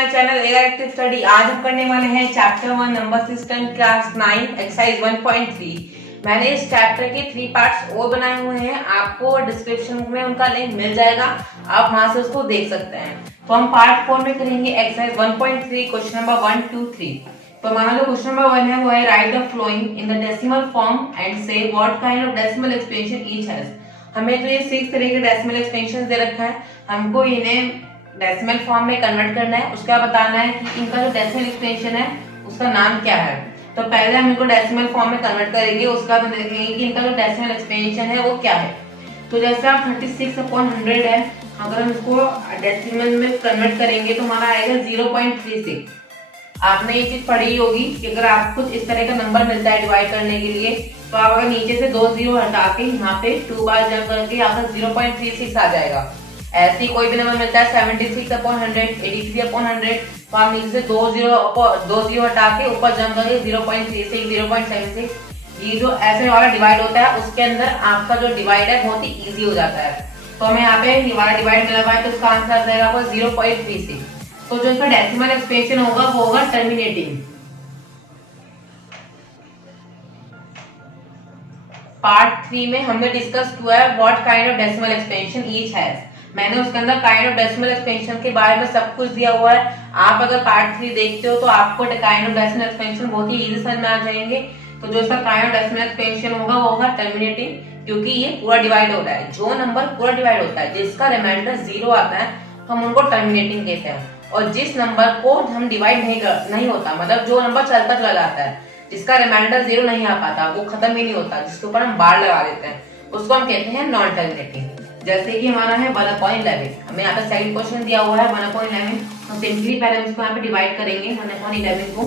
My channel AI active study. आज हम करने वाले हैं chapter 1 number system class 9 exercise 1.3। मैंने इस चैप्टर के 3 पार्ट्स और बनाए हुए हैं, आपको डिस्क्रिप्शन में उनका लिंक मिल जाएगा, आप वहां से उसको देख सकते हैं। तो हम पार्ट 4 में करेंगे एक्सरसाइज 1.3 क्वेश्चन नंबर 1 2 3। तो हमारा जो क्वेश्चन नंबर 1 है वो है right the following in the decimal form and say what kind of decimal expansion each has. हमें तो ये 6 तरह के डेसिमल एक्सपेंशन दे रखा है, हमको इन्हें डेसिमल फॉर्म में कन्वर्ट करना है। उसका बताना है कि इनका जो डेसिमल एक्सपेंशन है उसका नाम क्या है। तो पहले हम इनको डेसिमल फॉर्म में कन्वर्ट करेंगे, उसका तो देखेंगे कि इनका जो डेसिमल एक्सपेंशन है वो क्या है। तो जैसे आप 36/100 है, अगर हम इसको डेसिमल में कन्वर्ट करेंगे तो हमारा आएगा 0.36। आपने ये चीज पढ़ी होगी कि अगर आपको इस तरह का नंबर मिलता है डिवाइड करने के लिए, तो आप अगर नीचे से 2 जीरो हटा के यहाँ पे 2 बार जब करके आपका 0.36 आ जाएगा। ऐसे ही कोई भी नंबर मिलता है 76/100, 83/100, तो आप नीचे से 2 जीरो हटा के ऊपर जंप करके 0.36, 0.76, ये जो ऐसे वाला डिवाइड होता है उसके अंदर आपका जो डिवाइड है बहुत ही इजी हो जाता है। तो हमें यहाँ पे ये वाला डिवाइड मिला हुआ है, तो इसका आंसर आ जाएगा आपको 0.36। तो जो इसका डेसिमल एक्सपेंशन होगा वो होगा टर्मिनेटिंग। पार्ट 3 में हमने डिस्कस किया है what kind of decimal expansion each has. मैंने उसके अंदर काइंड ऑफ डेसिमल एक्सपेंशन के बारे में सब कुछ दिया हुआ है। आप अगर पार्ट 3 देखते हो तो आपको काइंड ऑफ डेसिमल एक्सपेंशन बहुत ही इजी समझ में आ जाएंगे। तो जो इसका काइंड ऑफ डेसिमल एक्सपेंशन होगा वो होगा टर्मिनेटिंग, क्योंकि ये पूरा डिवाइड होता है। जो नंबर पूरा डिवाइड होता है जिसका रिमाइंडर 0 आता है हम उनको टर्मिनेटिंग कहते हैं। और जिस नंबर को हम डिवाइड नहीं होता, मतलब जो नंबर चलता चला जाता है, जिसका रिमाइंडर 0 नहीं आ पाता, वो खत्म ही नहीं होता, जिसके ऊपर हम बार लगा देते हैं, उसको हम कहते हैं नॉन टर्मिनेटिंग। जैसे कि हमारा है 1/11, हमें यहाँ पे सेकंड क्वेश्चन दिया हुआ है 1/11। हम सिंपली पहले हम इसको यहाँ पे डिवाइड करेंगे 1/11 को।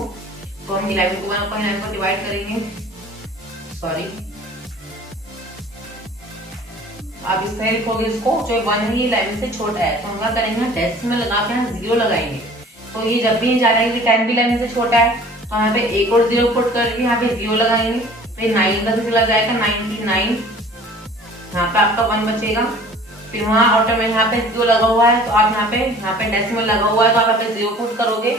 तो हम 11 को 1/11 को डिवाइड करेंगे, सॉरी आप इस तरह लिखोगे इसको, जो 1 है ये 11 से छोटा है, तो हम क्या करेंगे डेसिमल लगा के 0 लगाएंगे। तो ये जब भी जा रहा है कि 10 भी 11 से छोटा है, तो यहाँ पे एक और 0 पुट करके यहाँ पे 0 लगाएंगे, तो ये 9 का चला जाएगा 99, यहाँ पे आपका 1 बचेगा। फिर वहाँ ऑटो में यहाँ पे 0 लगा हुआ है, तो आप यहाँ पे डेसिमल लगा हुआ है, तो आप यहाँ पे 0 पुट करोगे।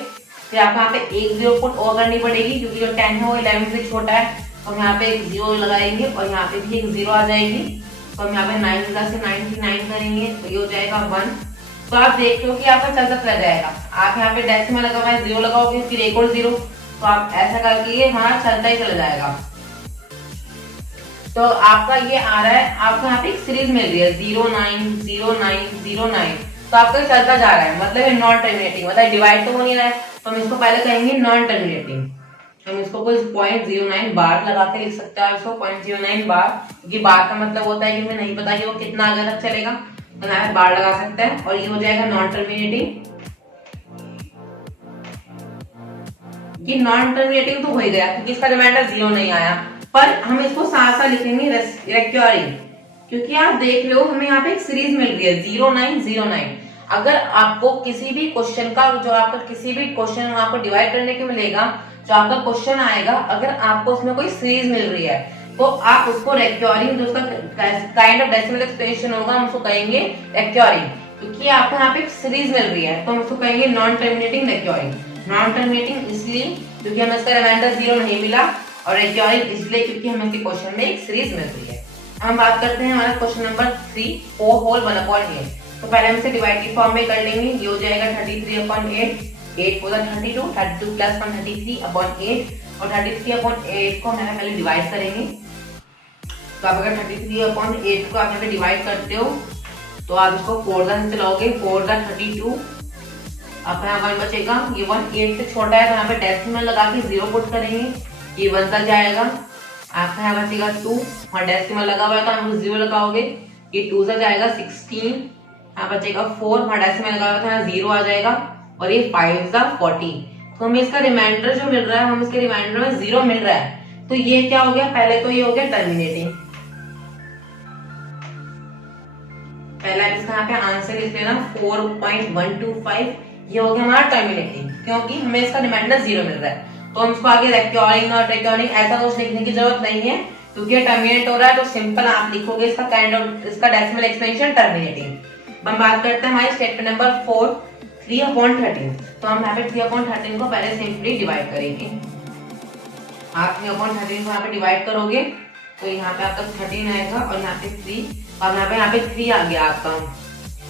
फिर आप यहाँ पे एक 0 पुट और करनी पड़ेगी, क्योंकि जो 10 है वो 11 से छोटा है, तो हम यहाँ पे एक 0 लगाएंगे और यहाँ पे भी एक 0 आ जाएगी। तो हम यहाँ पे 9 से 99 करेंगे, तो ये हो जाएगा 1। तो आप देखते हो कि आपका चलता चला जाएगा। आप यहाँ पे डेसिमल लगा हुआ है 0 लगाओगे, फिर एक और 0, तो आप ऐसा करके ये हमारा चलता ही चला जाएगा। तो आपका ये आ रहा है, आपको यहाँ पे एक सीरीज मिल रही है 09 09 09, तो आपका चलता जा रहा है, मतलब नॉन टर्मिनेटिंग, मतलब डिवाइड तो हो नहीं रहा है। तो हम इसको पहले कहेंगे नॉन टर्मिनेटिंग। हम इसको कोई 0.09 बार लगा के लिख सकते हैं, इसको 0.09 बार, क्योंकि बार का मतलब होता है कि हमें नहीं पता कि वो कितना आगे तक चलेगा, तो यहाँ पे बार लगा सकते हैं और ये हो जाएगा नॉन टर्मिनेटिंग। ये नॉन टर्मिनेटिंग तो हो ही गया क्योंकि इसका रिमाइंडर 0 नहीं आया, पर हम इसको साथ साथ लिखेंगे रिकरिंग, क्योंकि आप देख लो हमें यहाँ पे एक सीरीज मिल रही है 0909। अगर आपको किसी भी क्वेश्चन का जो आपका किसी भी क्वेश्चन आपको डिवाइड करने के मिलेगा, जो आपका क्वेश्चन आएगा, अगर आपको उसमें कोई सीरीज मिल रही है तो आप उसको रिकरिंग, जो उसका काइंड ऑफ डेसिमल एक्सपेंशन होगा हम उसको कहेंगे रिकरिंग, क्योंकि आपको यहाँ पे एक सीरीज मिल रही है, तो हम उसको कहेंगे non terminating recurring. Non terminating इसलिए क्योंकि हमें इसका रिमाइंडर 0 नहीं मिला, और रिकरिंग इसलिए क्योंकि हमें इसके क्वेश्चन में एक सीरीज मिल रही है। हम बात करते हैं हमारा क्वेश्चन नंबर 3 4 होल 1/8। तो पहले हम इसे डिवाइड की फॉर्म में कर लेंगे। ये हो जाएगा 33/8, 8 4 32, 32 प्लस 1 33/8, और 33/8 को हम पहले डिवाइड करेंगे। तो आप अगर 33/8 को आप यहाँ पे डिवाइड करते हो तो आप इसको 4 से चलाओगे, 4 32, आपका यहाँ 1 बचेगा। ये 1 8 से छोटा है, तो यहाँ पे डेसिमल लगा के 0 पुट करेंगे, ये 1 तक जाएगा। आपका यहाँ बचेगा 2, और डेसिमल लगा हुआ है तो आप 0 लगाओगे, ये 2 से जाएगा 16, यहाँ बचेगा 4, और डेसिमल लगा हुआ है 0 आ जाएगा, और ये 5 सा 14। तो हमें इसका रिमाइंडर जो मिल रहा है, हम इसके रिमाइंडर में 0 मिल रहा है, तो ये क्या हो गया, पहले तो ये हो गया टर्मिनेटिंग। पहला इसका यहाँ पे आंसर लिख लेना 4.125, ये हो गया हमारा टर्मिनेटिंग, क्योंकि हमें इसका रिमाइंडर 0 मिल रहा है। तो हम इसको आगे रिकरिंग और रिकरिंग ऐसा कुछ लिखने की जरूरत नहीं है, क्योंकि टर्मिनेट हो रहा है, तो सिंपल आप लिखोगे इसका काइंड ऑफ इसका डेसिमल एक्सपेंशन टर्मिनेटिंग। हम बात करते हैं हमारे स्टेटमेंट नंबर 4। 3/13, तो हम यहाँ पे 3/13 को पहले सिंपली डिवाइड करेंगे। आप 3/13 को यहाँ पे डिवाइड करोगे तो यहाँ पे आपका 13 आएगा और यहाँ पे 3, और यहाँ पे 3 आ गया आपका।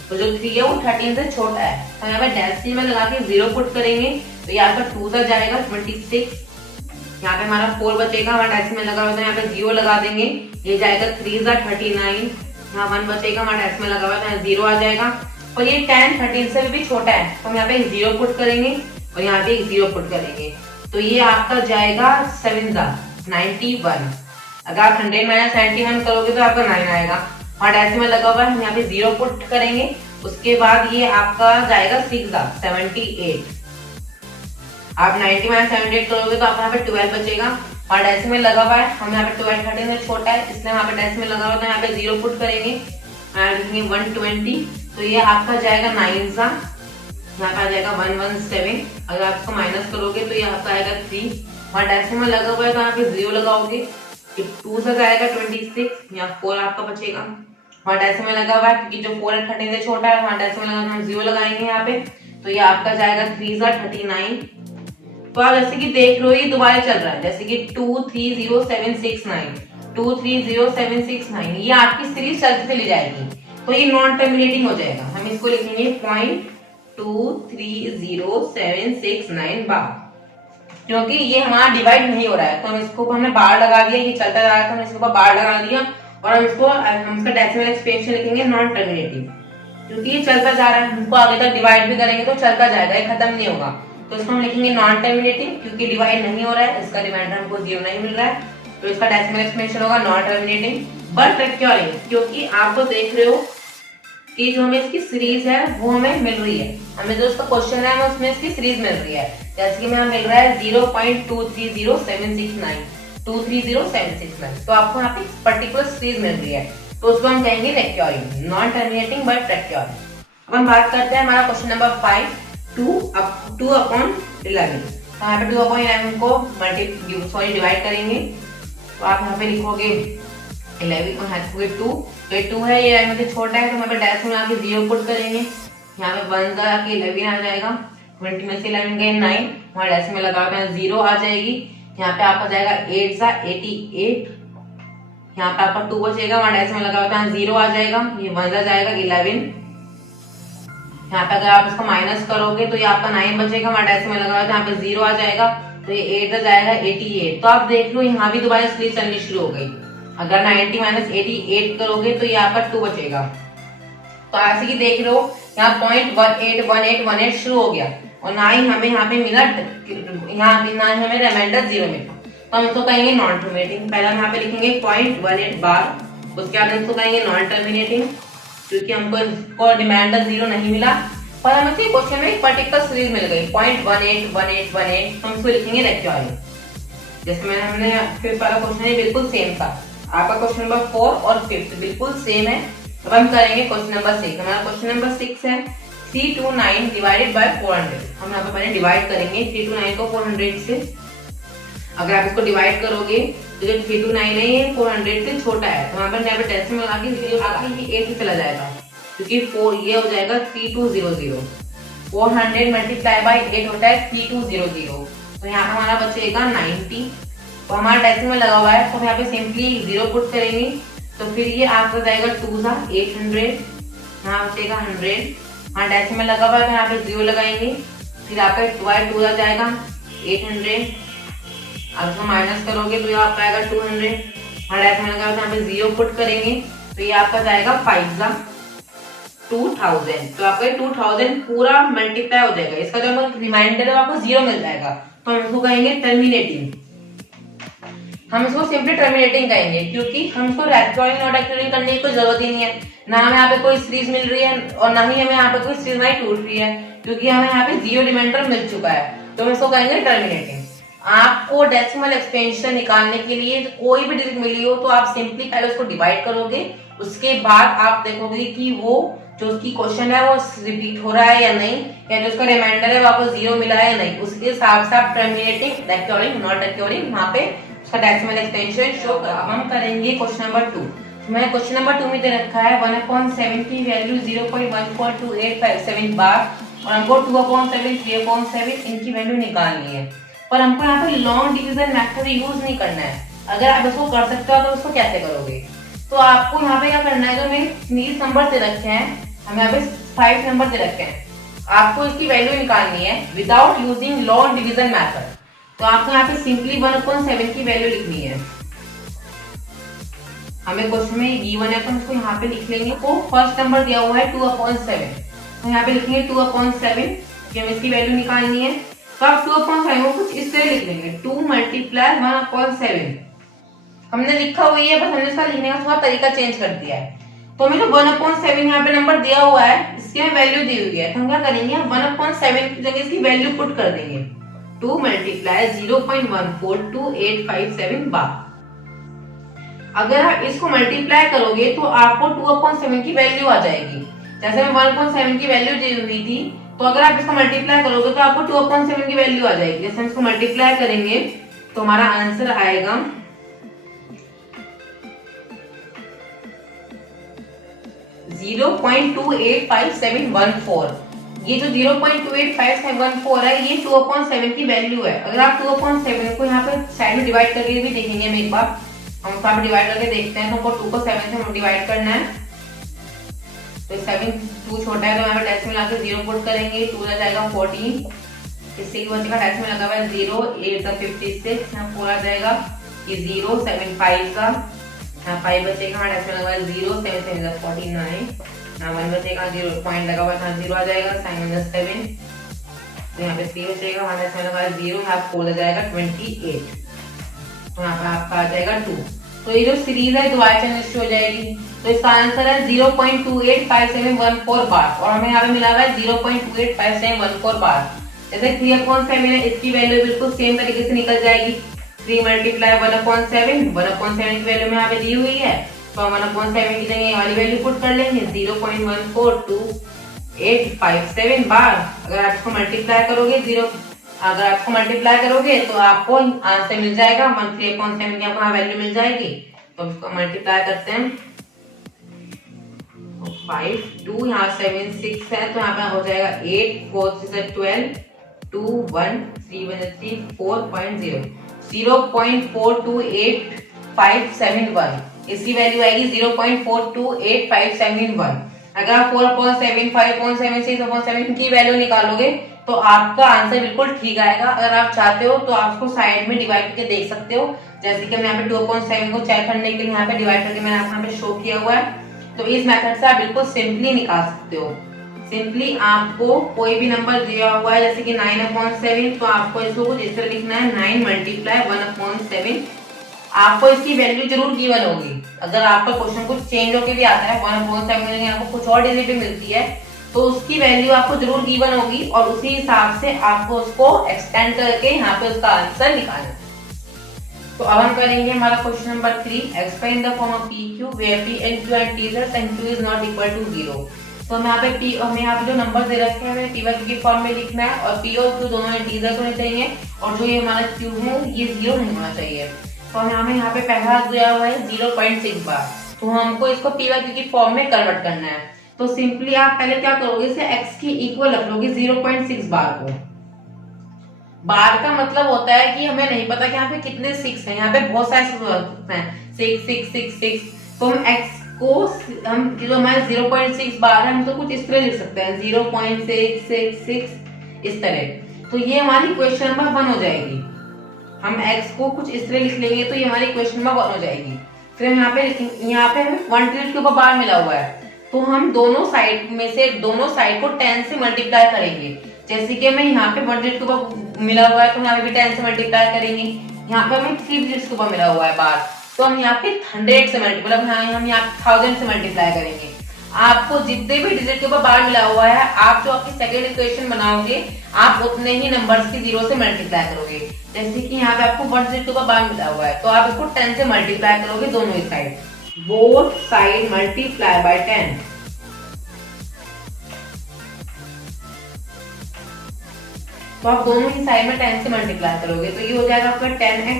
तो जो 3 है वो 13 से छोटा है, तो यहाँ पे डेसिमल में लगा के 0 पुट करेंगे तो ये आपका 2 सा जाएगा 26। यहाँ पे हमारा 4 बचेगा, हमारा डेसिमल लगा हुआ है तो यहाँ पे 0 लगा देंगे, ये जाएगा 3 सा 39। यहाँ 1 बचेगा, हमारा डेसिमल लगा हुआ है तो यहाँ 0 आ जाएगा, और ये 10 13 से भी छोटा है तो हम यहाँ पे 0 पुट करेंगे और यहाँ पे 0 पुट करेंगे, तो ये आपका जाएगा 7 सा 91। अगर आप 100 माइनस 91 करोगे तो आपका 9 आएगा, और डेसिमल लगा हुआ है हम यहाँ पे 0 पुट करेंगे, उसके बाद ये आपका जाएगा 6 सा 78। आप 90 माइनस 78 करोगे तो आपको यहाँ पे 12 बचेगा, और डेसिमल लगा हुआ है हम यहाँ पे 12 13 से छोटा है इसलिए वहाँ पे डेसिमल लगा हुआ है तो यहाँ पे 0 पुट करेंगे एंड 120, तो ये आपका जाएगा 9 सा, यहाँ पे आ जाएगा 117। अगर आप इसको माइनस करोगे तो ये आपका आएगा 3, और डेसिमल लगा हुआ है तो यहाँ पे 0 लगाओगे, 2 से जाएगा 26, यहाँ 4 आपका बचेगा, और डेसिमल लगा हुआ है क्योंकि जो 4 है 13 से छोटा है, वहाँ डेसिमल लगा हम 0 लगाएंगे यहाँ पे, तो ये आपका जाएगा 3 सा 39। तो आप जैसे कि देख लो ये दोबारा चल रहा है, जैसे कि 230769 230769, ये आपकी सीरीज चलती चली जाएगी, तो ये नॉन टर्मिनेटिंग हो जाएगा। हम इसको लिखेंगे 0.230769 बार, क्योंकि ये हमारा डिवाइड नहीं हो रहा है तो हम इसको हमने बार लगा दिया, ये चलता जा रहा है तो हमने इसको बार लगा दिया, और हम इसका डेसिमल एक्सपेंशन लिखेंगे नॉन टर्मिनेटिंग, क्योंकि ये चलता जा रहा है, हमको आगे तक डिवाइड भी करेंगे तो चलता जाएगा, ये खत्म नहीं होगा, तो इसको हम लिखेंगे नॉन टर्मिनेटिंग, क्योंकि डिवाइड नहीं हो रहा है, इसका रिमाइंडर हमको 0 नहीं मिल रहा है, तो इसका डेसिमल एक्सपेंशन होगा नॉन टर्मिनेटिंग बट रेक्योरिंग, क्योंकि आप तो देख रहे हो कि जो हमें इसकी सीरीज है वो हमें मिल रही है, हमें जो उसका क्वेश्चन है हमें उसमें इसकी सीरीज मिल रही है, जैसे कि हमें मिल रहा है 0.230769 230769, तो आपको यहाँ पे पर्टिकुलर सीरीज मिल रही है, तो उसको हम कहेंगे रेक्योरिंग, नॉन टर्मिनेटिंग बट रेक्योरिंग। अब हम बात करते हैं हमारा क्वेश्चन नंबर 5, 2/11। तो यहाँ पे 2/11 को डिवाइड करेंगे, तो आप यहाँ पे लिखोगे 11 और यहाँ लिखोगे 2, तो 2 है ये यहाँ से छोटा है तो यहाँ पे डेसिमल आके 0 पुट करेंगे, यहाँ पे 1 का आके 11 आ जाएगा, 20 में से 11 गए 9, वहाँ डेसिमल लगा के 0 आ जाएगी, यहाँ पे आपका जाएगा 8 सा 88, यहाँ पे आपका 2 बचेगा, वहाँ डेसिमल लगा होता है 0 आ जाएगा, ये 1 सा जाएगा 11, यहाँ पे अगर आप इसको माइनस करोगे तो ये आपका 9 बचेगा, वहाँ डेसिमल लगा होता है यहाँ पे 0 आ जाएगा, तो ये 8 सा जाएगा 88। तो आप देख लो यहाँ भी दोबारा सीरीज चलनी शुरू हो गई, अगर 90 माइनस 88 करोगे तो ये आपका 2 बचेगा, तो ऐसे ही देख लो यहाँ 0.181818 शुरू हो गया, और ना ही हमें यहाँ पे मिला, यहाँ ना ही हमें रिमाइंडर 0 मिला, तो हम इसको कहेंगे नॉन टर्मिनेटिंग। पहले हम यहाँ पे लिखेंगे 0.18 बार, उसके बाद इसको कहेंगे नॉन टर्मिनेटिंग, क्योंकि हमको इसको रिमाइंडर 0 नहीं मिला, पर हमें इस क्वेश्चन में एक पर्टिकुलर सीरीज मिल गई 0.181818, तो हम इसको लिखेंगे रेक्योरिंग। जैसे हमने फिर वाला क्वेश्चन है बिल्कुल सेम था, आपका क्वेश्चन नंबर 4 और 5 बिल्कुल सेम है। अब हम करेंगे क्वेश्चन नंबर 6। हमारा क्वेश्चन नंबर 6 है 329 डिवाइडेड बाय 400। हम यहाँ पे पहले डिवाइड करेंगे 329 को 400 से। अगर आप इसको डिवाइड करोगे तो जो 329 है ये 400 से छोटा है, तो यहाँ पे डेसिमल लगा के 8 से चला जाएगा, क्योंकि 4 ये हो जाएगा 3200। 400 मल्टीप्लाई बाय 8 होता है 3200, तो यहाँ हमारा बचेगा 90। तो हमारा डेसिमल लगा हुआ है तो हम यहाँ पे सिंपली 0 पुट करेंगे, तो फिर ये आपका जाएगा 2 सा 800, यहाँ बचेगा 100। हाँ डेसिमल लगा हुआ है तो यहाँ पे 0 लगाएंगे, फिर आपका 2 आ जाएगा 800। अब इसको माइनस करोगे तो ये आपका आएगा 200। हाँ डेसिमल लगा हुआ है तो यहाँ पे 0 पुट करेंगे, तो ये आपका जाएगा 5 सा 2000। तो आपका 2000 पूरा मल्टीप्लाई हो जाएगा, इसका जो रिमाइंडर है आपको 0 मिल जाएगा, तो हम इसको कहेंगे टर्मिनेटिंग। हम इसको सिंपली टर्मिनेटिंग कहेंगे, क्योंकि हमको रेक्योरिंग और रेक्योरिंग करने की कोई जरूरत ही नहीं है, ना हमें यहाँ पे कोई सीरीज मिल रही है और ना ही हमें यहाँ पे कोई सीरीज नहीं टूट रही है, क्योंकि हमें यहाँ पे 0 रिमाइंडर मिल चुका है, तो हम इसको कहेंगे टर्मिनेटिंग। आपको डेसिमल एक्सपेंशन निकालने के लिए कोई भी डिजिट मिली हो तो आप सिंपली पहले उसको डिवाइड करोगे, उसके बाद आप देखोगे कि वो जो उसकी क्वेश्चन है वो रिपीट हो रहा है या नहीं, या जो उसका रिमाइंडर है वो आपको 0 मिला है या नहीं, उसके हिसाब से आप टर्मिनेटिंग रेक्योरिंग नॉट रेक्योरिंग वहाँ पे उसका डेसिमल एक्सपेंशन शो कर। अब हम करेंगे क्वेश्चन नंबर 2। मैंने क्वेश्चन नंबर 2 में दे रखा है 1/7 की वैल्यू 0.142857 बार और हमको 2/7, 3/7 इनकी वैल्यू निकालनी है। पर हमको यहाँ पे लॉन्ग डिवीजन मेथड यूज नहीं करना है। अगर आप इसको कर सकते हो तो इसको कैसे करोगे? तो आपको यहाँ पे क्या करना है, जो मैं सीरीज नंबर दे रखे हैं, हम यहाँ पे 5 नंबर दे रखे हैं, आपको इसकी वैल्यू निकालनी है without using long division method. तो आपको यहाँ पे सिंपली 1/7 की वैल्यू लिखनी है। हमें क्वेश्चन में गिवन है तो हम इसको यहाँ पे लिख लेंगे। तो फर्स्ट नंबर दिया हुआ है 2/7, तो यहाँ पे लिखेंगे 2/7 कि हमें इसकी वैल्यू निकालनी है। तो आप 2/7 को कुछ इस तरह लिख लेंगे, 2 × 1/7। हमने लिखा हुई है, बस हमने इसका लिखने का थोड़ा तरीका चेंज कर दिया है। तो हमें जो 1/7 यहाँ पे नंबर दिया हुआ है, इसकी हमें वैल्यू दी हुई है, तो हम क्या करेंगे, 1/7 की जगह इसकी वैल्यू पुट कर देंगे, 2 × 0.142857 बार। अगर आप इसको मल्टीप्लाई करोगे तो आपको 2/7 की वैल्यू आ जाएगी। जैसे मैं 1/7 की वैल्यू दी हुई थी, तो अगर आप इसको मल्टीप्लाई करोगे तो आपको 2/7 की वैल्यू आ जाएगी। जैसे हम इसको मल्टीप्लाई करेंगे तो हमारा आंसर आएगा 0.285714। ये जो 0.285714 है, ये 2/7 की वैल्यू है। अगर आप 2/7 को यहाँ पे साइड में डिवाइड करके भी देखेंगे, हम एक बार हम यहाँ पे डिवाइड करके देखते हैं, तो हमको 2 को 7 से डिवाइड करना है। तो 7 2 छोटा है, तो यहाँ पे डेसिमल आके 0 पुट करेंगे, 2 आ जाएगा 14, इससे की बचेगा डेसिमल लगा हुआ है 0, 8 का 56, यहाँ 4 आ जाएगा, ये 0, 7 5 का, यहाँ 5 बचेगा, हमारा डेसिमल लगा हुआ है 0, 7 7 49, यहाँ 1 बचेगा, 0 पॉइंट लगा हुआ है, 0 आ जाएगा, साइन 7, तो यहाँ पे 3 बचेगा, हमारा डेसिमल लगा है 0, यहाँ 4 आ जाएगा 28, तो यहाँ पे आपका आ जाएगा 2। तो ये जो सीरीज है दोबारा चेंज हो जाएगी। तो इसका आंसर है 0.285714 बार, और हमें यहाँ पे मिला हुआ है 0.285714 बार। जैसे 3/7 है, इसकी वैल्यू बिल्कुल सेम तरीके से निकल जाएगी। 3 × 1/7, 1/7 की वैल्यू में यहाँ पे दी हुई है, तो हम 1/7 की जगह वाली वैल्यू पुट कर लेंगे, 0.142857 बार। अगर आप इसको मल्टीप्लाई करोगे तो आपको आंसर मिल जाएगा 13/7 की आपको वैल्यू मिल जाएगी। तो इसको मल्टीप्लाई करते हैं, 5 2 यहाँ 7 6 है, तो यहाँ पे हो जाएगा 8 4 6 12 2 1 3 1 3 4.0 0.428571, इसकी वैल्यू आएगी 0.428571। अगर आप 4/7 5/7 6/7 की वैल्यू निकालोगे तो आपका आंसर बिल्कुल ठीक आएगा। अगर आप चाहते हो तो आप उसको साइड में डिवाइड करके देख सकते हो, जैसे कि मैं यहाँ पे 2/7 को चेक करने के लिए यहाँ पे डिवाइड करके मैंने यहाँ पे शो किया हुआ है। तो इस मेथड से आप बिल्कुल सिंपली निकाल सकते हो। सिंपली आपको कोई भी नंबर दिया हुआ है, जैसे कि 9/7, तो आपको इसको कुछ इस तरह लिखना है, 9 × 1/7। आपको इसकी वैल्यू जरूर गिवन होगी। अगर आपका क्वेश्चन कुछ चेंज होके भी आता है, 1/7 में आपको कुछ और डिजिट मिलती है, तो उसकी वैल्यू आपको जरूर गिवन होगी, और उसी हिसाब से आपको उसको एक्सटेंड करके यहाँ पे उसका आंसर निकालना है। तो अब हम करेंगे हमारा question number 3, explain the form of PQ where P and Q are integers and Q is not equal to 0। तो हमें यहाँ पे जो नंबर दे रखे हैं हमें P व Q की फॉर्म में लिखना है, और P और Q दोनों इंटीजर होने चाहिए, और जो ये हमारा Q है ये 0 नहीं होना चाहिए। तो हमें यहाँ पे पहला दिया हुआ है 0.6 बार, तो हमको इसको P व Q की फॉर्म में कन्वर्ट करना है। तो सिंपली आप पहले क्या करोगे, इसे x की इक्वल रख लोगे 0.6 बार को। बार का मतलब होता है कि हमें नहीं पता कि यहाँ पे कितने 6 हैं, यहाँ पे बहुत सारे 6 6 6 6, तो हम x को जो हमारे 0.6 बार है, हम तो कुछ इस तरह लिख सकते हैं 0.666 इस तरह। तो ये हमारी क्वेश्चन नंबर 1 हो जाएगी। हम x को कुछ इस तरह लिख लेंगे तो ये हमारी क्वेश्चन नंबर 1 हो जाएगी। फिर यहाँ पे हमें 1 डिजिट के ऊपर बार मिला हुआ है, तो हम दोनों साइड को 10 से मल्टीप्लाई करेंगे। जैसे कि हमें यहाँ पे 1 डिजिट के ऊपर मिला हुआ है, तो यहाँ पे भी 10 से मल्टीप्लाई करेंगे। यहाँ पे हमें 3 डिजिट के ऊपर मिला हुआ है बार, तो हम यहाँ पे 100 से मल्टीप्लाई, हम यहाँ 1000 से मल्टीप्लाई करेंगे। आपको जितने भी डिजिट के ऊपर बार मिला हुआ है, आप जो आपकी सेकेंड इक्वेशन बनाओगे, आप उतने ही नंबर्स की 0 से मल्टीप्लाई करोगे। जैसे कि यहाँ पे आपको 1 डिजिट के ऊपर बार मिला हुआ है, तो आप इसको 10 से मल्टीप्लाई करोगे दोनों ही side, both side multiply by 10। तो आप दोनों ही साइड में 10 से मल्टीप्लाई करोगे, तो ये हो जाएगा आपका 10x।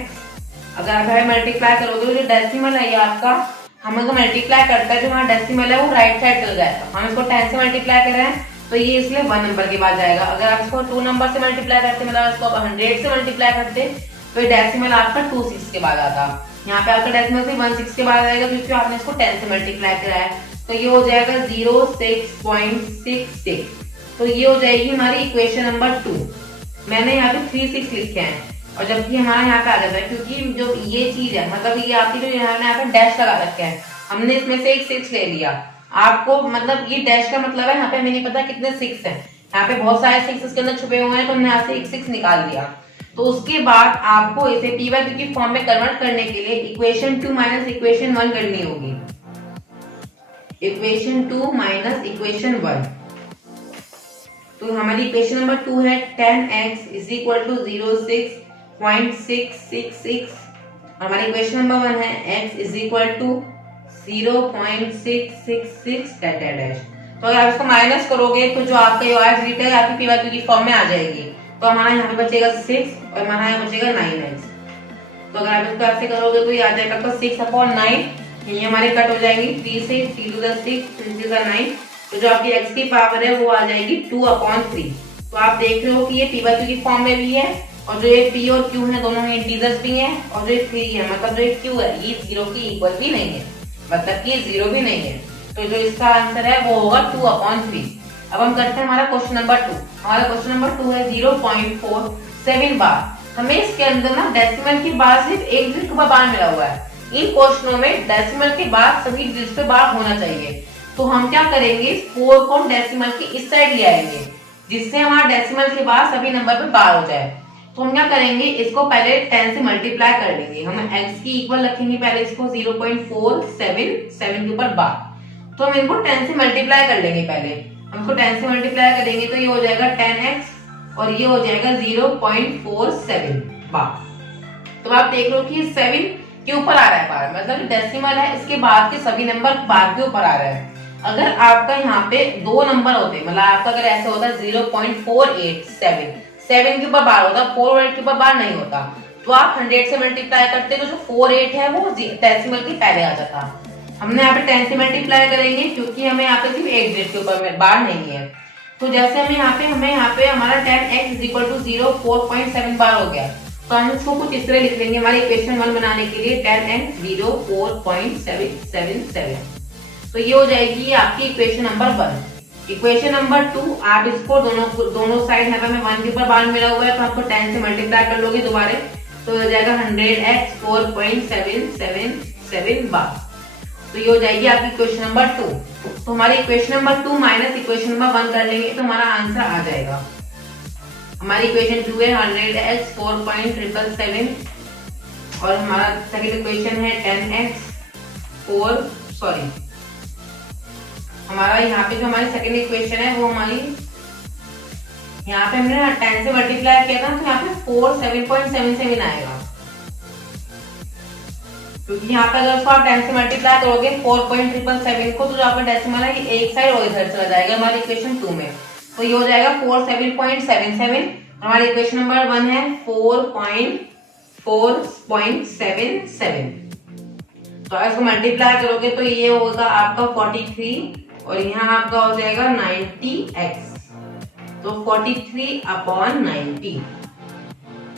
अगर आप मल्टीप्लाई करोगे तो जो डेसिमल है ये आपका, हम अगर मल्टीप्लाई करता है जो हमारा डेसिमल है वो राइट साइड चल जाएगा। हम इसको 10 से मल्टीप्लाई कर रहे हैं, तो ये इसलिए 1 नंबर के बाद जाएगा। अगर आप इसको 2 नंबर से मल्टीप्लाई करते, मतलब इसको 100 से मल्टीप्लाई करते, तो ये डेसिमल आपका 26 के बाद आता। यहाँ पे आपका डेसिमल से 16 के बाद आएगा, क्योंकि आपने इसको 10 से मल्टीप्लाई करा है। तो ये हो जाएगा 06.66। तो ये हो जाएगी हमारी इक्वेशन नंबर 2। मैंने यहाँ पे 36 लिखे हैं, और जबकि हमारा यहाँ पे आ जाता है, क्योंकि जो ये चीज है, मतलब ये आपकी जो यहाँ पे डैश लगा रखा है, हमने इसमें से एक 6 ले लिया। आपको मतलब ये डैश का मतलब है यहाँ पे हमें नहीं पता कितने 6 हैं, यहाँ पे बहुत सारे 6 इसके अंदर छुपे हुए हैं, तो हमने यहाँ से एक 6 निकाल लिया। तो उसके बाद आपको इसे पी बाय क्यू की फॉर्म में कन्वर्ट करने के लिए इक्वेशन 2 माइनस इक्वेशन 1 करनी होगी। Equation 2 minus equation 1। तो हमारी इक्वेशन नंबर 2 है 10x इज इक्वल टू 06.666। हमारी इक्वेशन नंबर 1 है x is equal to 0.666 dash. तो अगर आप इसको माइनस करोगे तो जो आपका ये आज रिटर्न आपकी पी बाय क्यू की फॉर्म में आ जाएगी। तो हमारा यहाँ पे बचेगा 6 और हमारा यहाँ बचेगा 9x। तो अगर आप इसको ऐसे करोगे तो ये आ जाएगा आपका 6/9। ये हमारे कट हो जाएंगी 3 से, 3 to the 6, 3 to the 9। तो जो आपकी x की पावर है वो आ जाएगी 2/3। तो आप देख रहे हो कि ये पी बाय क्यू की फॉर्म में भी है, और जो ये p और q है दोनों में इंटीजर्स भी हैं, और जो 3 है मतलब जो q है ये 0 की इक्वल भी नहीं है, मतलब कि 0 भी नहीं है। तो जो इसका आंसर है वो होगा 2/3। अब हम करते हैं हमारा क्वेश्चन नंबर 2। हमारा क्वेश्चन नंबर 2 है 0.47 बार। हमें इसके अंदर ना डेसिमल के बाद सिर्फ एक डिजिट का बार मिला हुआ है। इन क्वेश्चनों में डेसिमल के बाद सभी डिजिट पे बार होना चाहिए। तो हम क्या करेंगे, 4 को डेसिमल की इस साइड ले आएंगे, जिससे हमारा डेसिमल के बाद सभी नंबर पे बार हो जाए। तो हम क्या करेंगे, इसको पहले 10 से मल्टीप्लाई कर देंगे। हम x की इक्वल रखेंगे पहले इसको 0.477 के ऊपर बार। तो हम इनको 10 से मल्टीप्लाई कर लेंगे। पहले हम इसको 10 से मल्टीप्लाई करेंगे तो ये हो जाएगा 10x और ये हो जाएगा 0.47 बार। तो आप देख लो कि 7 के ऊपर आ रहा है बार, मतलब डेसिमल है इसके बाद के सभी नंबर बार के ऊपर आ रहा है। अगर आपका यहाँ पे 2 नंबर होते, मतलब आपका अगर ऐसा होता 0.487, 7 के ऊपर बार होता, 4 के ऊपर बार नहीं होता, तो आप 100 से मल्टीप्लाई करते तो जो 48 है वो डेसिमल के पहले आ जाता। हमने यहाँ पे 10 से मल्टीप्लाई करेंगे क्योंकि हमें यहाँ पे सिर्फ एक डिजिट के ऊपर बार नहीं है। तो जैसे हमें यहाँ पे हमारा 10x इज इक्वल टू 0.4 बार हो गया, तो हम इसको कुछ इस तरह लिख लेंगे हमारी इक्वेशन 1 बनाने के लिए 10x 0.477। तो ये हो जाएगी आपकी इक्वेशन नंबर 1। इक्वेशन नंबर 2 आप इसको दोनों साइड यहाँ पे हमें 1 के ऊपर बार मिला हुआ है, तो आपको 10 से मल्टीप्लाई कर लोगे दोबारा, तो हो जाएगा 100x 4.777 बार। तो ये हो जाएगी आपकी इक्वेशन नंबर 2। तो हमारी equation number 2 minus equation number 1 कर लेंगे तो हमारा आंसर आ जाएगा। हमारी इक्वेशन 2 है 100x 4.777 और हमारा सेकंड इक्वेशन है 10x हमारा यहाँ पे जो हमारी सेकंड इक्वेशन है वो हमारी यहाँ पे हमने 10 से मल्टीप्लाई किया था, तो यहाँ पे 47.77 आएगा, क्योंकि यहाँ पे अगर उसको आप 10 से मल्टीप्लाई करोगे 4.777 को, तो जो आपका डेसिमल है ये एक साइड और इधर चला जाएगा हमारी इक्वेशन 2 में। तो ये हो जाएगा 47.77। हमारी इक्वेशन नंबर 1 है 4.77। तो अगर इसको मल्टीप्लाई करोगे तो ये होगा आपका 43 और यहाँ आपका हो जाएगा 90x, तो 43/90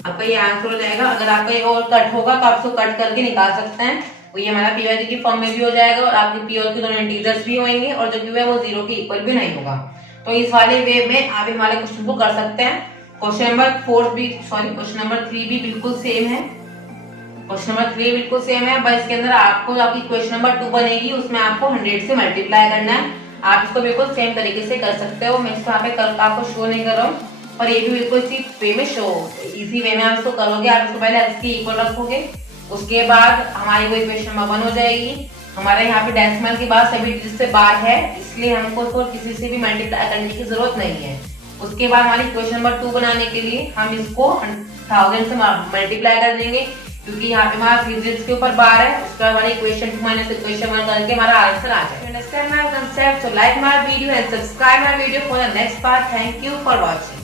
आपका ये आंसर हो जाएगा। अगर आपका ये और कट होगा तो आप इसको कट करके निकाल सकते हैं, तो ये हमारा पी बाय क्यू की फॉर्म में भी हो जाएगा और आपके पी और क्यू दोनों इंटीजर्स भी होंगे और जो क्यू है वो 0 के इक्वल भी नहीं होगा। तो इस वाले वे में आप हमारे क्वेश्चन को कर सकते हैं। क्वेश्चन नंबर 3 भी बिल्कुल सेम है। क्वेश्चन नंबर 3 बिल्कुल सेम है, बस इसके अंदर आपको आपकी क्वेश्चन नंबर 2 बनेगी, उसमें आपको 100 से मल्टीप्लाई करना है। आप इसको बिल्कुल सेम तरीके से कर सकते हो। मैं इसको यहाँ पे आपको शो नहीं कर रहा हूँ, और ये भी बिल्कुल इसी वे में इसी वे में आप इसको करोगे। आप इसको पहले x की इक्वल रखोगे, उसके बाद हमारी वो इक्वेशन नंबर 1 हो जाएगी। हमारे यहाँ पे डेसिमल के बाद सभी डिजिट से बार है, इसलिए हमको इसको किसी से भी मल्टीप्लाई करने की जरूरत नहीं है। उसके बाद हमारी इक्वेशन नंबर 2 बनाने के लिए हम इसको 1000 से मल्टीप्लाई कर देंगे, क्योंकि यहाँ पे हमारा 3 डिजिट्स के ऊपर बार है। उसके बाद हमारी इक्वेशन 2 माइनस इक्वेशन 1 करके हमारा आंसर आ जाएगा। Understand my concept? So like my video and subscribe my video for the next part. Thank you for watching.